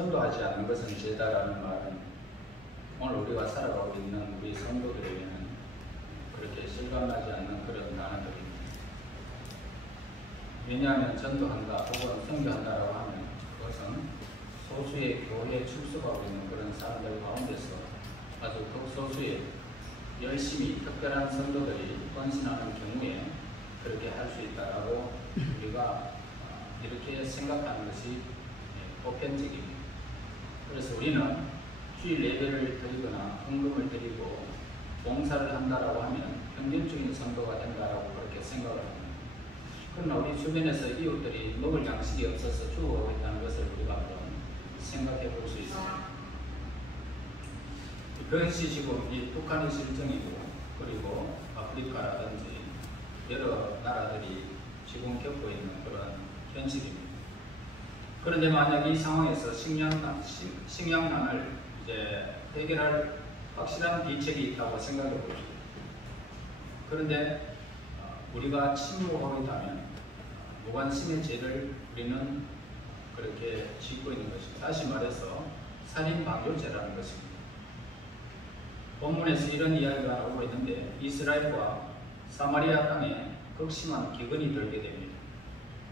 전도하지 않는 것은 죄다라는 말은 오늘 우리가 살아가고 있는 우리 성도들에게는 그렇게 실감나지 않는 그런 단어들입니다. 왜냐하면 전도한다 혹은 선교한다라고 하면 그것은 소수의 교회에 출석하고 있는 그런 사람들 가운데서 아주 극소수의 열심히 특별한 성도들이 헌신하는 경우에 그렇게 할 수 있다라고 우리가 이렇게 생각하는 것이 보편적입니다. 그래서 우리는 주일 예배를 드리거나 헌금을 드리고 봉사를 한다라고 하면 평균적인 성도가 된다라고 그렇게 생각을 합니다. 그러나 우리 주변에서 이웃들이 먹을 양식이 없어서 죽어가고 있다는 것을 우리가 한번 생각해 볼 수 있습니다. 그것이 지금 이 북한의 실정이고 그리고 아프리카라든지 여러 나라들이 지금 겪고 있는 그런 현실입니다. 그런데 만약 이 상황에서 식량난을 이제 해결할 확실한 비책이 있다고 생각해 보십시오. 그런데 우리가 침묵하고 있다면 무관심의 죄를 우리는 그렇게 짓고 있는 것입니다. 다시 말해서 살인방조죄라는 것입니다. 본문에서 이런 이야기가 나오고 있는데 이스라엘과 사마리아 땅에 극심한 기근이 들게 됩니다.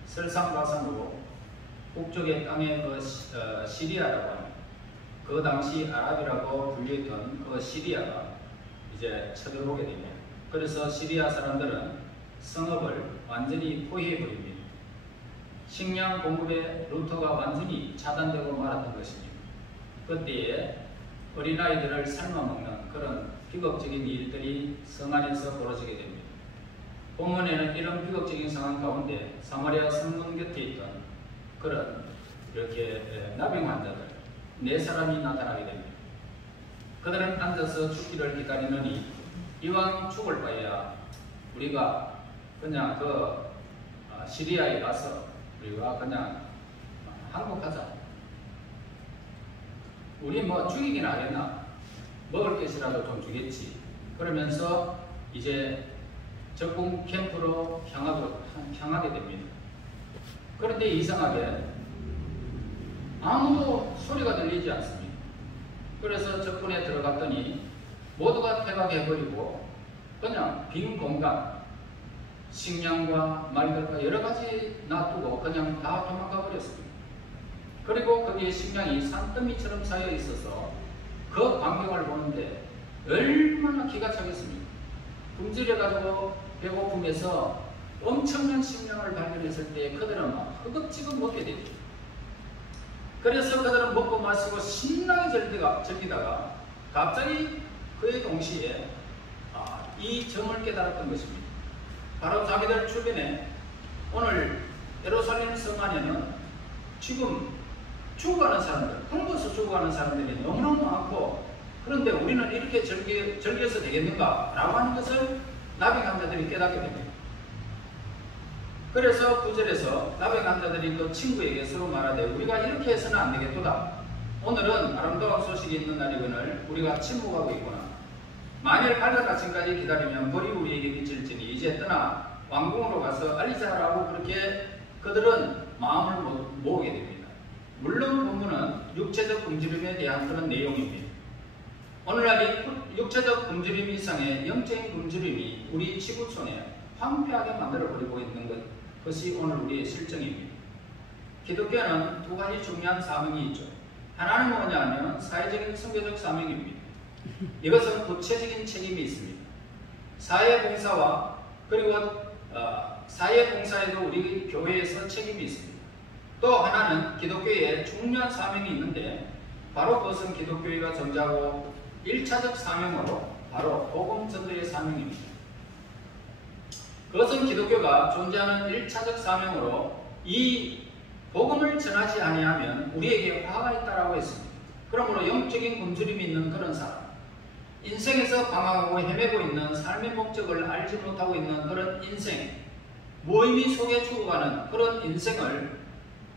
설상가상으로 북쪽의 땅에 시리아라고 합니다. 그 당시 아랍이라고 불리던 그 시리아가 이제 쳐들어오게 됩니다. 그래서 시리아 사람들은 성읍을 완전히 포위해버립니다. 식량 공급의 루트가 완전히 차단되고 말았던 것입니다. 그때에 어린아이들을 삶아먹는 그런 비극적인 일들이 성 안에서 벌어지게 됩니다. 본문에는 이런 비극적인 상황 가운데 사마리아 성문 곁에 있던 그런 이렇게 나병 환자들 4사람이 나타나게 됩니다. 그들은 앉아서 죽기를 기다리느니 이왕 죽을 바에야 우리가 그냥 시리아에 가서 우리가 그냥 항복하자. 우리 뭐 죽이긴 하겠나? 먹을 것이라도 좀 주겠지. 그러면서 이제 적군 캠프로 향하게 됩니다. 그런데 이상하게 아무도 소리가 들리지 않습니다. 그래서 적군에 들어갔더니 모두가 퇴각해버리고 그냥 빈 공간, 식량과 말들과 여러 가지 놔두고 그냥 다 도망가 버렸습니다. 그리고 거기에 식량이 산더미처럼 쌓여 있어서 그 광경을 보는데 얼마나 기가 차겠습니까? 굶주려가지고 배고픔에서 엄청난 식량을 발견했을 때 그들은 막 허겁지겁 먹게 되죠. 그래서 그들은 먹고 마시고 신나게 즐기다가 갑자기 그의 동시에 이 점을 깨달았던 것입니다. 바로 자기들 주변에 오늘 예루살렘 성 안에는 지금 죽어가는 사람들, 굶어서 죽어가는 사람들이 너무너무 많고 그런데 우리는 이렇게 즐겨서 되겠는가? 라고 하는 것을 나병 환자들이 깨닫게 됩니다. 그래서 9절에서 나병 환자들이 그 친구에게 서로 말하되 우리가 이렇게 해서는 안 되겠도다. 오늘은 아름다운 소식이 있는 날이거늘 우리가 침묵하고 있구나. 만일 밝은 아침까지 기다리면 벌이 우리에게 비칠지니 이제 떠나 왕궁으로 가서 알리자라고 그렇게 그들은 마음을 모으게 됩니다. 물론 본문은 육체적 굶주림에 대한 그런 내용입니다. 오늘날 이 육체적 굶주림 이상의 영적인 굶주림이 우리 지구촌에 황폐하게 만들어버리고 있는 것이 오늘 우리의 실정입니다. 기독교는 2가지 중요한 사명이 있죠. 하나는 뭐냐면 사회적인 선교적 사명입니다. 이것은 구체적인 책임이 있습니다. 사회봉사와 그리고 사회봉사에도 우리 교회에서 책임이 있습니다. 또 하나는 기독교에 중요한 사명이 있는데 바로 그것은 기독교회가 정지하고 1차적 사명으로 바로 복음 전도의 사명입니다. 그것은 기독교가 존재하는 1차적 사명으로 이 복음을 전하지 아니하면 우리에게 화가 있다라고 했습니다. 그러므로 영적인 굶주림이 있는 그런 사람, 인생에서 방황하고 헤매고 있는 삶의 목적을 알지 못하고 있는 그런 인생, 무의미 속에 죽어가는 그런 인생을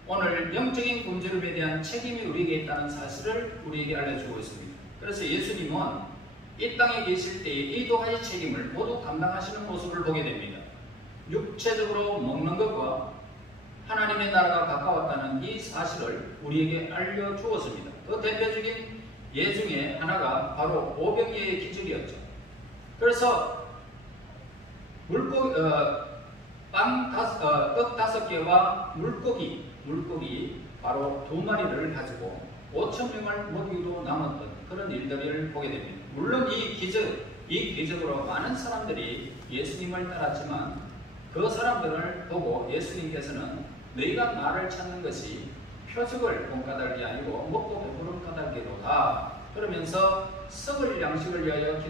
오늘 영적인 굶주림에 대한 책임이 우리에게 있다는 사실을 우리에게 알려주고 있습니다. 그래서 예수님은 이 땅에 계실 때에 이 2가지 책임을 모두 감당하시는 모습을 보게 됩니다. 육체적으로 먹는 것과 하나님의 나라가 가까웠다는 이 사실을 우리에게 알려주었습니다. 그 대표적인 예 중에 하나가 바로 오병이의 기적이었죠. 그래서 떡 5개와 물고기 바로 2마리를 가지고 5,000명을 먹이고 남았던 그런 일들을 보게 됩니다. 물론 이 기적으로 많은 사람들이 예수님을 따랐지만 그 사람들을 보고 예수님께서는 너희가 나를 찾는 것이 표적을 본 까닭이 아니고 먹고 배부른 까닭이로다. 그러면서 썩을 양식을 위하여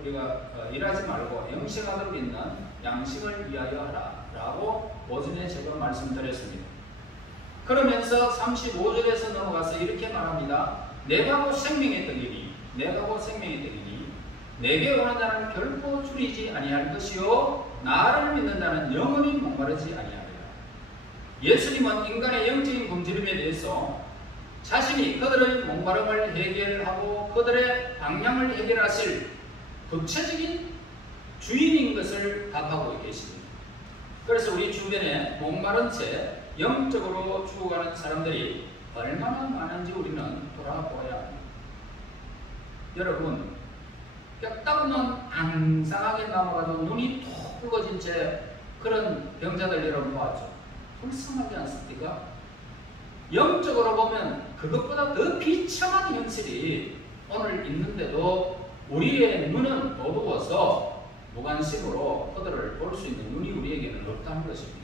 우리가 일하지 말고 영생하도록 있는 양식을 위하여 하라 라고 오전에 제가 말씀드렸습니다. 그러면서 35절에서 넘어가서 이렇게 말합니다. 내가 곧 생명의 떡이니 내게 오는 자는 결코 줄이지 아니할 것이요 나를 믿는 자는 영원히 목마르지 아니하리라. 예수님은 인간의 영적인 굶주림에 대해서 자신이 그들의 목마름을 해결하고 그들의 방향을 해결하실 구체적인 주인인 것을 답하고 계십니다. 그래서 우리 주변에 목마른 채 영적으로 죽어가는 사람들이 얼마나 많은지 우리는 돌아보아야 합니다. 여러분, 뼈다귀는 앙상하게 남아가지고 눈이 톡 붉어진 채 그런 병자들 여러분 보았죠? 불쌍하지 않습니까? 영적으로 보면 그것보다 더 비참한 현실이 오늘 있는데도 우리의 눈은 어두워서 무관심으로 그들을 볼 수 있는 눈이 우리에게는 없다는 것입니다.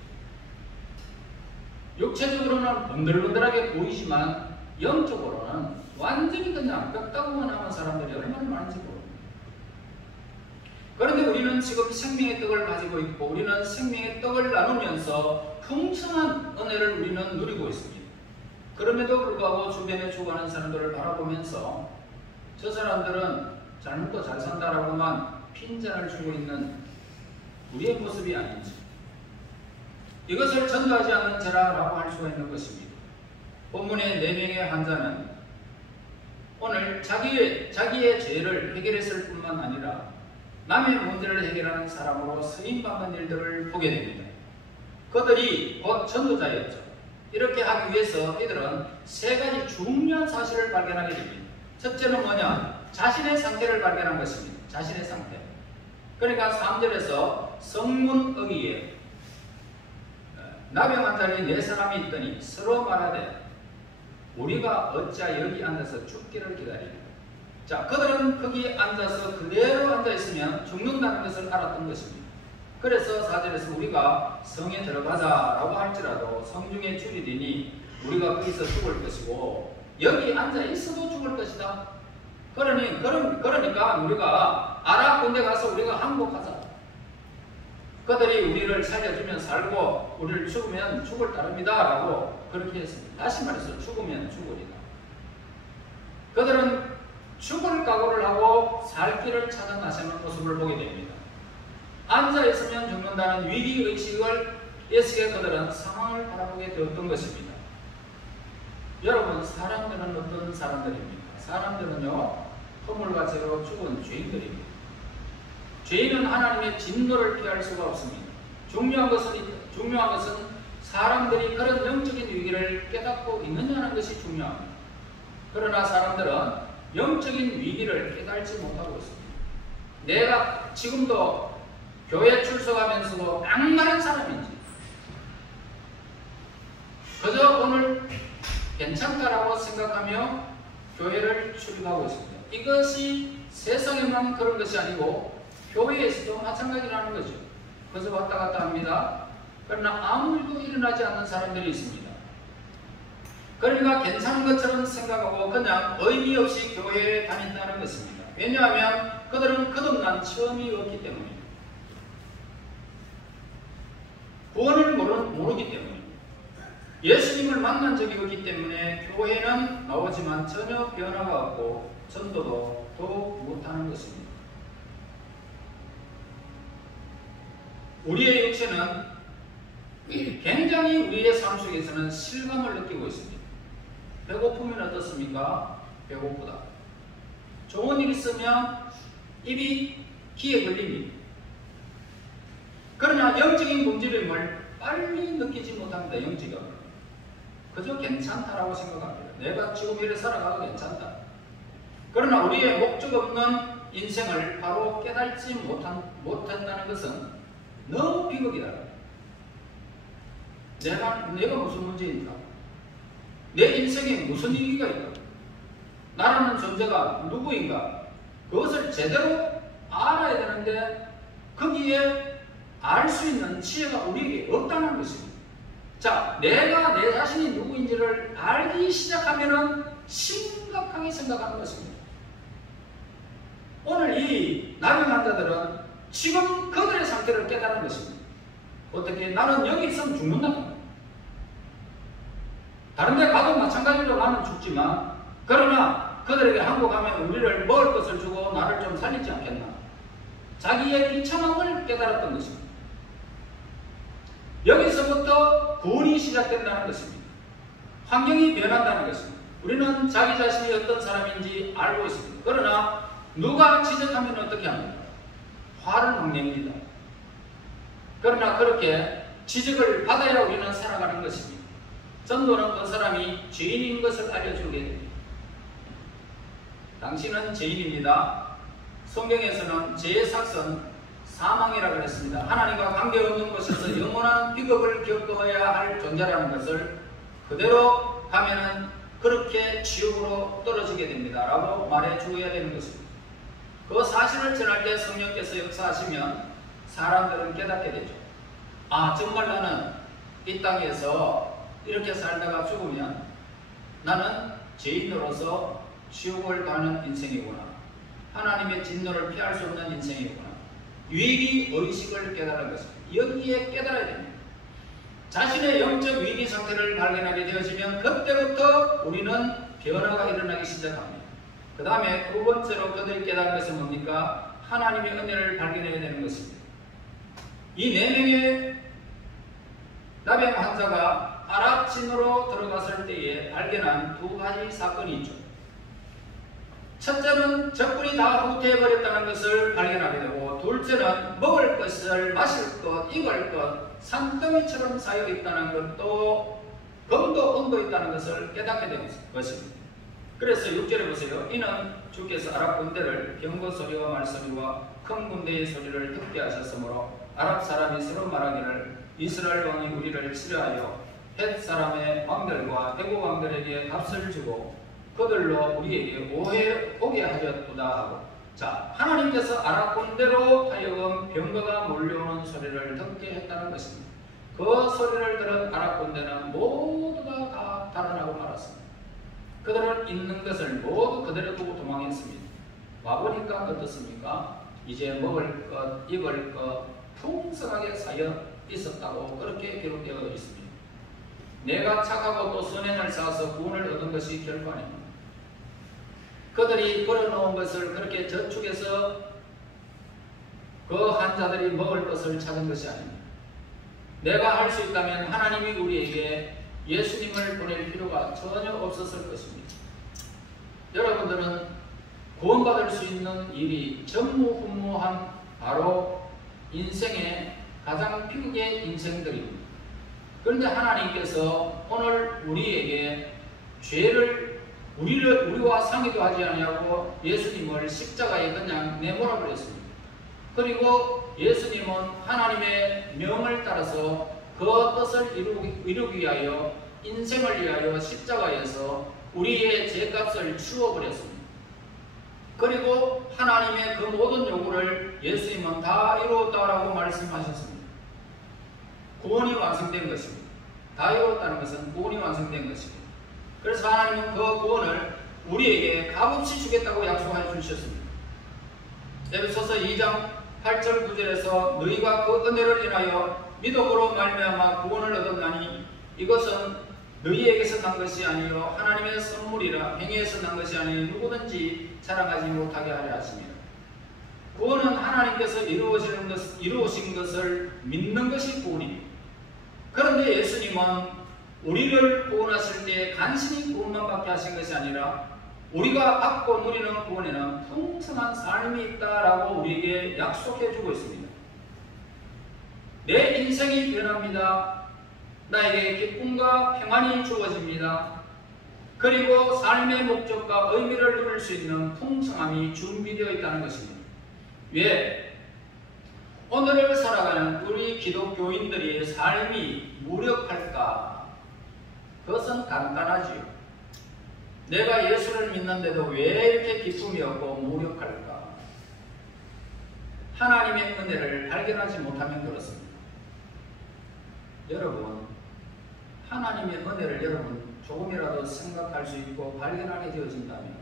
육체적으로는 번들번들하게 보이지만 영적으로는 완전히 그냥 뼈다귀만 남은 사람들이 얼마나 많은지 모릅니다. 그런데 우리는 지금 생명의 떡을 가지고 있고 우리는 생명의 떡을 나누면서 풍성한 은혜를 우리는 누리고 있습니다. 그럼에도 불구하고 주변에 죽어가는 사람들을 바라보면서 저 사람들은 잘 먹고 잘 산다라고만 핀잔을 주고 있는 우리의 모습이 아닌지 이것을 전도하지 않는 자라고 할 수가 있는 것입니다. 본문의 4명의 환자는 오늘 자기의 죄를 해결했을 뿐만 아니라 남의 문제를 해결하는 사람으로 쓰임받는 일들을 보게 됩니다. 그들이 곧 전도자였죠. 이렇게 하기 위해서 이들은 3가지 중요한 사실을 발견하게 됩니다. 첫째는 뭐냐? 자신의 상태를 발견한 것입니다. 자신의 상태. 그러니까 3절에서 성문의에 나병 한 자리에 4사람이 있더니 서로 말하되 우리가 어찌 여기 앉아서 죽기를 기다리는가. 자, 그들은 거기 앉아서 그대로 앉아있으면 죽는다는 것을 알았던 것입니다. 그래서 4절에서 우리가 성에 들어가자라고 할지라도 성중에 줄이되니 우리가 거기서 죽을 것이고 여기 앉아있어도 죽을 것이다. 그러니까 우리가 아랍 군대 가서 우리가 항복하자. 그들이 우리를 살려주면 살고 우리를 죽으면 죽을 따릅니다 라고 그렇게 했습니다. 다시 말해서 죽으면 죽으리다. 그들은 죽을 각오를 하고 살 길을 찾아 나서는 모습을 보게 됩니다. 앉아있으면 죽는다는 위기의식을 예수의 그들은 상황을 바라보게 되었던 것입니다. 여러분, 사람들은 어떤 사람들입니까? 사람들은요, 허물과 죄로 죽은 죄인들입니다. 죄인은 하나님의 진노를 피할 수가 없습니다. 중요한 것은 사람들이 그런 영적인 위기를 깨닫고 있느냐는 것이 중요합니다. 그러나 사람들은 영적인 위기를 깨달지 못하고 있습니다. 내가 지금도 교회 출석하면서도 낭만한 사람인지 그저 오늘 괜찮다라고 생각하며 교회를 출입하고 있습니다. 이것이 세상에만 그런 것이 아니고 교회에서도 마찬가지라는 거죠. 그래서 왔다 갔다 합니다. 그러나 아무 일도 일어나지 않는 사람들이 있습니다. 그러니까 괜찮은 것처럼 생각하고 그냥 의미 없이 교회에 다닌다는 것입니다. 왜냐하면 그들은 거듭난 체험이 없기 때문입니다. 구원을 모르기 때문입니다. 예수님을 만난 적이 없기 때문에 교회는 나오지만 전혀 변화가 없고 전도도 더욱 못하는 것입니다. 우리의 육체는 굉장히 우리의 삶 속에서는 실감을 느끼고 있습니다. 배고프면 어떻습니까? 배고프다. 좋은 일 있으면 입이 기에 걸립니다. 그러나 영적인 굶주림을 빨리 느끼지 못합니다. 영지가. 그저 괜찮다라고 생각합니다. 내가 지금 이래 살아가도 괜찮다. 그러나 우리의 목적 없는 인생을 바로 깨닫지 못한다는 것은 너무 비극이다. 내가 무슨 문제인가? 내 인생에 무슨 의미가 있다? 나라는 존재가 누구인가? 그것을 제대로 알아야 되는데 거기에 알 수 있는 지혜가 우리에게 없다는 것입니다. 자, 내가 내 자신이 누구인지를 알기 시작하면은 심각하게 생각하는 것입니다. 오늘 이 나병 환자들은 지금 그들의 상태를 깨달은 것입니다. 어떻게? 나는 여기 있으면 죽는다. 다른 데 가도 마찬가지로 나는 죽지만, 그러나 그들에게 한국 가면 우리를 먹을 것을 주고 나를 좀 살리지 않겠나. 자기의 비참함을 깨달았던 것입니다. 여기서부터 구원이 시작된다는 것입니다. 환경이 변한다는 것입니다. 우리는 자기 자신이 어떤 사람인지 알고 있습니다. 그러나 누가 지적하면 어떻게 합니까? 화를 막 냅니다. 그러나 그렇게 지적을 받아야 우리는 살아가는 것입니다. 전도는 그 사람이 죄인인 것을 알려주게 됩니다. 당신은 죄인입니다. 성경에서는 죄의 삭은 사망이라고 했습니다. 하나님과 관계없는 곳에서 영원한 비극을 겪어야 할 존재라는 것을 그대로 가면은 그렇게 지옥으로 떨어지게 됩니다. 라고 말해 주어야 되는 것입니다. 그 사실을 전할 때 성령께서 역사하시면 사람들은 깨닫게 되죠. 아, 정말 나는 이 땅에서 이렇게 살다가 죽으면 나는 죄인으로서 지옥을 가는 인생이구나. 하나님의 진노를 피할 수 없는 인생이구나. 위기 의식을 깨달은 것입니다. 여기에 깨달아야 됩니다. 자신의 영적 위기 상태를 발견하게 되어지면 그때부터 우리는 변화가 일어나기 시작합니다. 그 다음에 두 번째로 그들이 깨달은 것은 뭡니까? 하나님의 은혜를 발견해야 되는 것입니다. 이 4명의 나병 환자가 아랍진으로 들어갔을 때에 발견한 두 가지 사건이 있죠. 첫째는 적군이 다 후퇴해버렸다는 것을 발견하게 되고, 둘째는 먹을 것을, 마실 것, 입을 것, 산더미처럼 쌓여 있다는 것도, 검도 온도 있다는 것을 깨닫게 된 것입니다. 그래서 6절에 보세요. 이는 주께서 아랍 군대를 경고 소리와 말소리와 큰 군대의 소리를 듣게 하셨으므로 아랍 사람이 서로 말하기를 이스라엘 왕이 우리를 치려하여 헷 사람의 왕들과 애국 왕들에게 값을 주고 그들로 우리에게 오게 하였도다 하고, 자, 하나님께서 아랍 군대로 하여금 병거가 몰려오는 소리를 듣게 했다는 것입니다. 그 소리를 들은 아랍 군대는 모두가 다 달아나고 말았습니다. 그들은 있는 것을 모두 그대로 두고 도망했습니다. 와보니까 어떻습니까? 이제 먹을 것, 입을 것 풍성하게 쌓여 있었다고 그렇게 기록되어 있습니다. 내가 착하고 또 선행을 쌓아서 구원을 얻은 것이 결코 아닙니다. 그들이 걸어놓은 것을 그렇게 저축해서 그 환자들이 먹을 것을 찾은 것이 아닙니다. 내가 할 수 있다면 하나님이 우리에게 예수님을 보낼 필요가 전혀 없었을 것입니다. 여러분들은 구원받을 수 있는 일이 전무후무한 바로 인생의 가장 비극의 인생들입니다. 그런데 하나님께서 오늘 우리에게 죄를 우리와 상의도 하지 아니하고 예수님을 십자가에 그냥 내몰아 버렸습니다. 그리고 예수님은 하나님의 명을 따라서 그 뜻을 이루기 위하여 인생을 위하여 십자가에서 우리의 죄값을 치워버렸습니다. 그리고 하나님의 그 모든 요구를 예수님은 다 이루었다라고 말씀하셨습니다. 구원이 완성된 것입니다. 다 이루었다는 것은 구원이 완성된 것입니다. 그래서 하나님은 그 구원을 우리에게 값없이 주겠다고 약속해 주셨습니다. 에베소서 2장 8절 9절에서 너희가 그 은혜를 인하여 믿음으로 말미암아 구원을 얻었나니 이것은 너희에게서 난 것이 아니요 하나님의 선물이라 행위에서 난 것이 아니 누구든지 자랑하지 못하게 하려 하십니다. 구원은 하나님께서 이루어진 것을 믿는 것이 구원입니다. 그런데 예수님은 우리를 구원하실 때 간신히 구원만 받게 하신 것이 아니라 우리가 받고 누리는 구원에는 풍성한 삶이 있다라고 우리에게 약속해 주고 있습니다. 내 인생이 변합니다. 나에게 기쁨과 평안이 주어집니다. 그리고 삶의 목적과 의미를 누릴 수 있는 풍성함이 준비되어 있다는 것입니다. 왜? 오늘을 살아가는 우리 기독교인들의 삶이 무력할까? 그것은 간단하지요. 내가 예수를 믿는데도 왜 이렇게 기쁨이 없고 무력할까? 하나님의 은혜를 발견하지 못하면 그렇습니다. 여러분, 하나님의 은혜를 여러분 조금이라도 생각할 수 있고 발견하게 되어진다면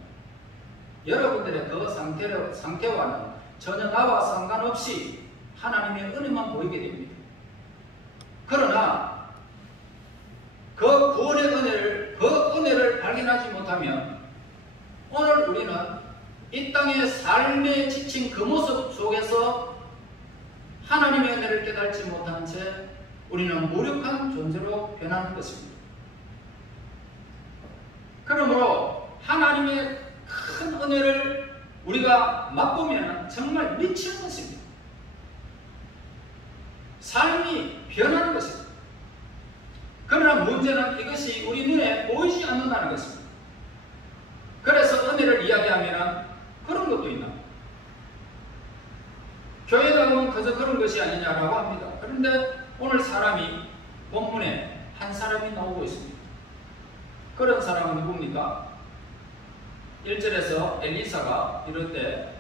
여러분들의 그 상태와는 전혀 나와 상관없이 하나님의 은혜만 보이게 됩니다. 그러나 그 구원의 은혜를 발견하지 못하면 오늘 우리는 이 땅의 삶에 지친 그 모습 속에서 하나님의 은혜를 깨닫지 못한 채 우리는 무력한 존재로 변하는 것입니다. 그러므로 하나님의 큰 은혜를 우리가 맛보면 정말 미치는 것입니다. 삶이 변하는 것입니다. 그러나 문제는 이것이 우리 눈에 보이지 않는다는 것입니다. 그래서 은혜를 이야기하면 그런 것도 있나? 교회 가면 그저 그런 것이 아니냐라고 합니다. 그런데 오늘 사람이 본문에 한 사람이 나오고 있습니다. 그런 사람은 누굽니까? 1절에서 엘리사가 이럴 때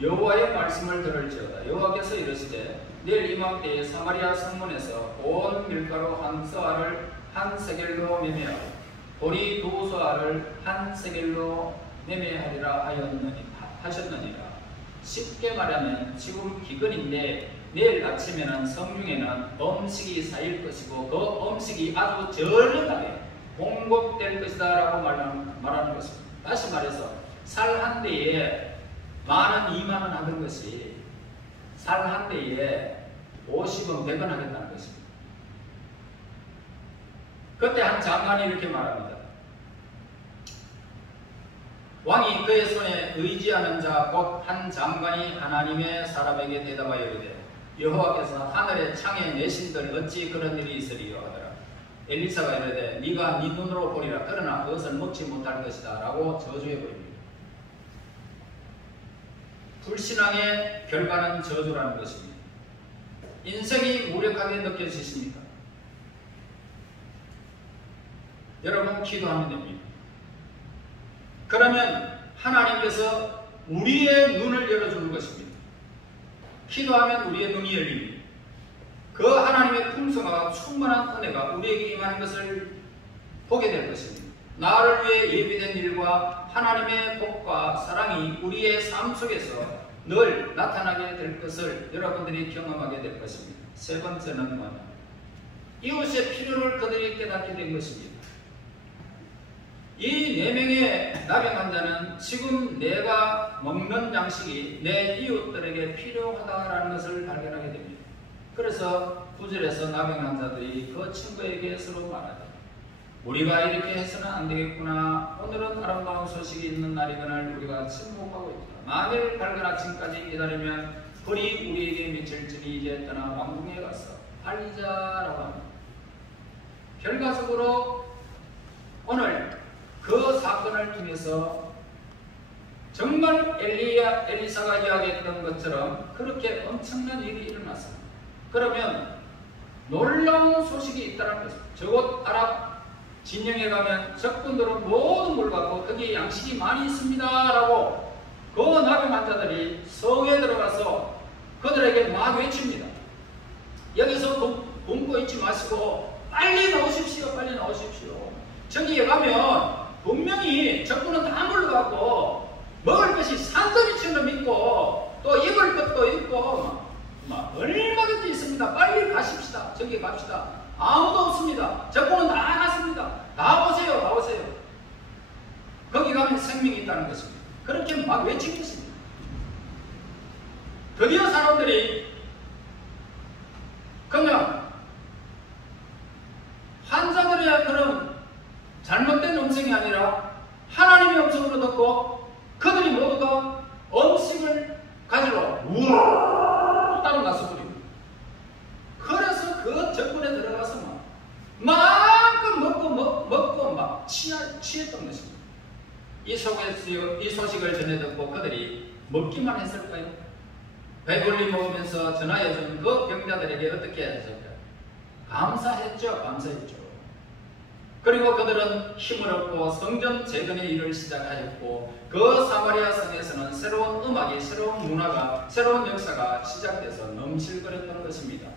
여호와의 말씀을 들을지어다. 여호와께서 이르시되 내일 이맘때에 사마리아 성문에서 온 밀가루 한 서아를 한 세겔로 매매하고 보리 두 서아를 한 세겔로 매매하리라 하셨느니라. 쉽게 말하면 지금 기근인데 내일 아침에는 성중에는 음식이 쌓일 것이고 그 음식이 아주 저렴하게 공급될 것이다 라고 말하는 것입니다. 다시 말해서 살 한 대에 10,000원, 20,000원 하던 것이 살 한 대에 50원, 100원 하겠다는 것입니다. 그때 한 장관이 이렇게 말합니다. 왕이 그의 손에 의지하는 자 곧 한 장관이 하나님의 사람에게 대답하여 이르되 여호와께서 하늘의 창에 내신들 어찌 그런 일이 있으리요 하더라. 엘리사가 이르되 네가 네 눈으로 보리라. 그러나 그것을 먹지 못할 것이다 라고 저주해 버립니다. 불신앙의 결과는 저주라는 것입니다. 인생이 무력하게 느껴지십니까? 여러분 기도하면 됩니다. 그러면 하나님께서 우리의 눈을 열어주는 것입니다. 기도하면 우리의 눈이 열립니다. 그 하나님의 풍성과 충만한 은혜가 우리에게 임하는 것을 보게 될 것입니다. 나를 위해 예비된 일과 하나님의 복과 사랑이 우리의 삶 속에서 늘 나타나게 될 것을 여러분들이 경험하게 될 것입니다. 세 번째는 뭐냐? 이웃의 필요를 그들이 깨닫게 된 것입니다. 이 4명의 나병 환자는 지금 내가 먹는 양식이 내 이웃들에게 필요하다라는 것을 발견하게 됩니다. 그래서 9절에서 나병 환자들이 그 친구에게 서로 말하되 우리가 이렇게 해서는 안 되겠구나. 오늘은 아름다운 소식이 있는 날이거늘 우리가 침묵하고 있다. 만일 밝은 아침까지 기다리면 불이 우리에게 미칠지니 이제 떠나 왕궁에 가서 팔리자라고 합니다. 결과적으로 오늘 그 사건을 통해서 정말 엘리사가 이야기했던 것처럼 그렇게 엄청난 일이 일어났습니다. 그러면 놀라운 소식이 있다는 것입니다. 저곳 아랍 진영에 가면 적군들은 모든 물 갖고 거기에 양식이 많이 있습니다 라고 그 나병 환자들이 성에 들어가서 그들에게 막 외칩니다. 여기서 굶고 있지 마시고 빨리 나오십시오. 빨리 나오십시오. 저기에 가면 분명히 적군은 다 물러가고 먹을 것이 산더미처럼 있고 또 입을 것도 있고 막 얼마든지 있습니다. 빨리 가십시다. 저기 갑시다. 아무도 없습니다. 적군은 다 갔습니다. 다 오세요. 다 오세요. 거기 가면 생명이 있다는 것입니다. 그렇게 막 외친 것입니다. 드디어 사람들이 그냥 환자들의 그런 잘못된 음성이 아니라 하나님의 음성으로 듣고 그들이 모두가 음식을 가지러 우와 따로 나서버립니다. 그래서 취했던 것입니다. 이 소식을 전해 듣고 그들이 먹기만 했을까요? 배불리 먹으면서 전하여준 그 병자들에게 어떻게 했을까요? 감사했죠. 감사했죠. 그리고 그들은 힘을 얻고 성전 재건의 일을 시작하였고 그 사마리아 성에서는 새로운 음악이, 새로운 문화가, 새로운 역사가 시작돼서 넘실거렸던 것입니다.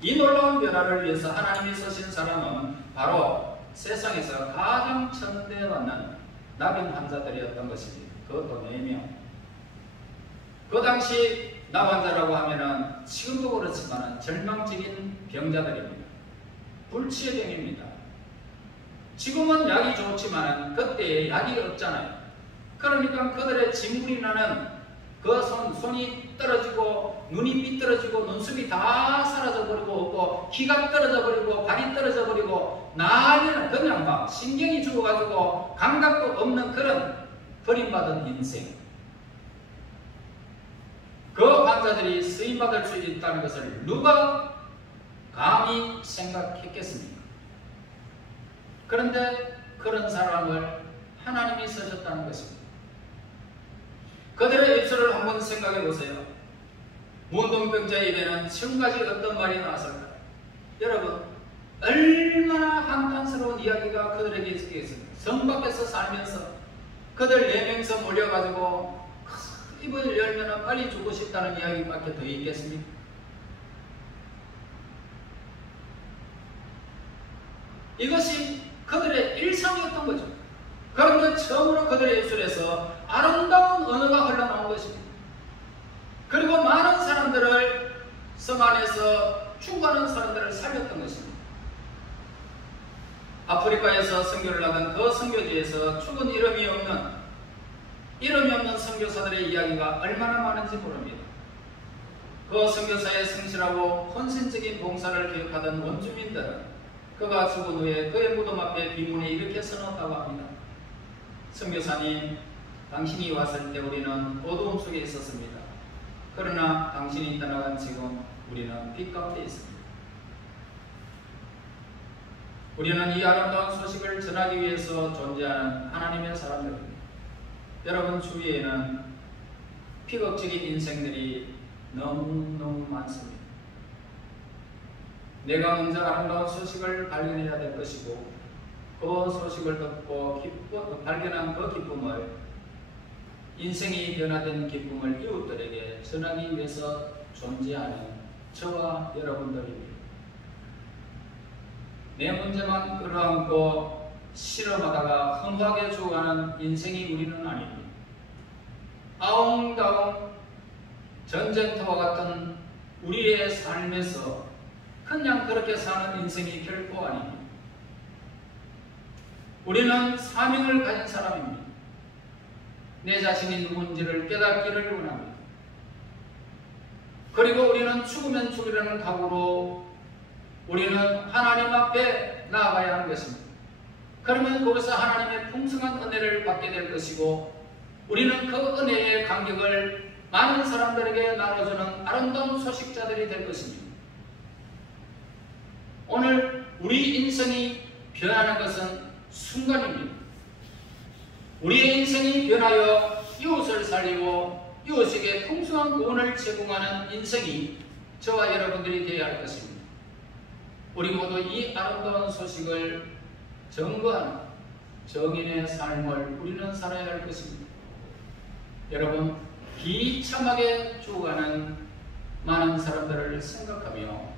이 놀라운 변화를 위해서 하나님이 쓰신 사람은 바로 세상에서 가장 천대받는 나병 환자들이었던 것입니다. 그것도 4명. 그 당시 나환자라고 하면은 지금도 그렇지만 절망적인 병자들입니다. 불치의 병입니다. 지금은 약이 좋지만 그때에 약이 없잖아요. 그러니까 그들의 진물이 나는 그 손이 떨어지고 눈이 삐뚤어지고 눈썹이 다 사라져버리고 없고 기가 떨어져버리고 발이 떨어져버리고 난리는 그냥 막 신경이 죽어가지고 감각도 없는 그런 버림받은 인생. 그 환자들이 쓰임받을 수 있다는 것을 누가 감히 생각했겠습니까? 그런데 그런 사람을 하나님이 쓰셨다는 것입니다. 그들의 입술을 한번 생각해 보세요. 문둥병자의 입에는 지금까지 어떤 말이 나왔을까요? 여러분, 얼마나 한탄스러운 이야기가 그들에게 있겠습니까? 성 밖에서 살면서 그들 4명서 몰려가지고 입을 열면 빨리 죽고 싶다는 이야기밖에 더 있겠습니까? 이것이 그들의 일상이었던 거죠. 그런데 처음으로 그들의 입술에서 아름다운 언어가 흘러나온 것입니다. 그리고 많은 사람들을 성 안에서 죽어가는 사람들을 살렸던 것입니다. 아프리카에서 선교를 하던 그 선교지에서 죽은 이름이 없는 선교사들의 이야기가 얼마나 많은지 모릅니다. 그 선교사에 성실하고 헌신적인 봉사를 기억하던 원주민들은 그가 죽은 후에 그의 무덤 앞에 비문에 이렇게 써놓았다고 합니다. 선교사님, 당신이 왔을 때 우리는 어두움 속에 있었습니다. 그러나 당신이 떠나간 지금 우리는 빛 가운데 있습니다. 우리는 이 아름다운 소식을 전하기 위해서 존재하는 하나님의 사람들입니다. 여러분 주위에는 피극적인 인생들이 너무너무 많습니다. 내가 먼저 아름다운 소식을 발견해야 될 것이고 그 소식을 듣고 발견한 그 기쁨을 인생이 변화된 기쁨을 이웃들에게 전하기 위해서 존재하는 저와 여러분들입니다. 내 문제만 끌어안고 실험하다가 허무하게 죽어가는 인생이 우리는 아닙니다. 아웅다웅 전쟁터와 같은 우리의 삶에서 그냥 그렇게 사는 인생이 결코 아닙니다. 우리는 사명을 가진 사람입니다. 내 자신이 누군지를 깨닫기를 원합니다. 그리고 우리는 죽으면 죽으려는 각오로 우리는 하나님 앞에 나아가야 하는 것입니다. 그러면 거기서 하나님의 풍성한 은혜를 받게 될 것이고 우리는 그 은혜의 감격을 많은 사람들에게 나눠주는 아름다운 소식자들이 될 것입니다. 오늘 우리 인생이 변하는 것은 순간입니다. 우리의 인생이 변하여 이웃을 살리고 이웃에게 풍성한 구원을 제공하는 인생이 저와 여러분들이 되어야 할 것입니다. 우리 모두 이 아름다운 소식을 증거하는 정인의 삶을 우리는 살아야 할 것입니다. 여러분, 비참하게 죽어가는 많은 사람들을 생각하며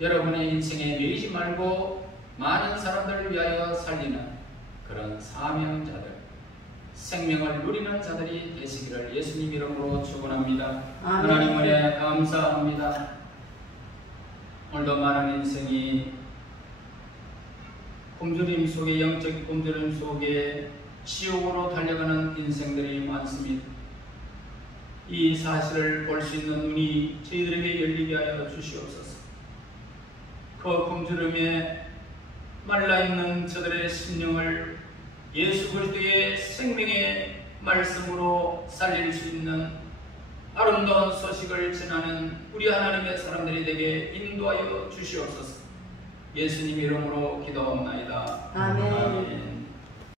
여러분의 인생에 매이지 말고 많은 사람들을 위하여 살리는 그런 사명자들, 생명을 누리는 자들이 되시기를 예수님 이름으로 축원합니다. 하나님 은혜 감사합니다. 오늘도 많은 인생이 굶주림 속에, 영적 굶주림 속에 지옥으로 달려가는 인생들이 많습니다. 이 사실을 볼 수 있는 눈이 저희들에게 열리게 하여 주시옵소서. 그 굶주림에 말라있는 저들의 심령을 예수 그리스도의 생명의 말씀으로 살릴 수 있는 아름다운 소식을 전하는 우리 하나님의 사람들이 되게 인도하여 주시옵소서. 예수님 이름으로 기도합니다.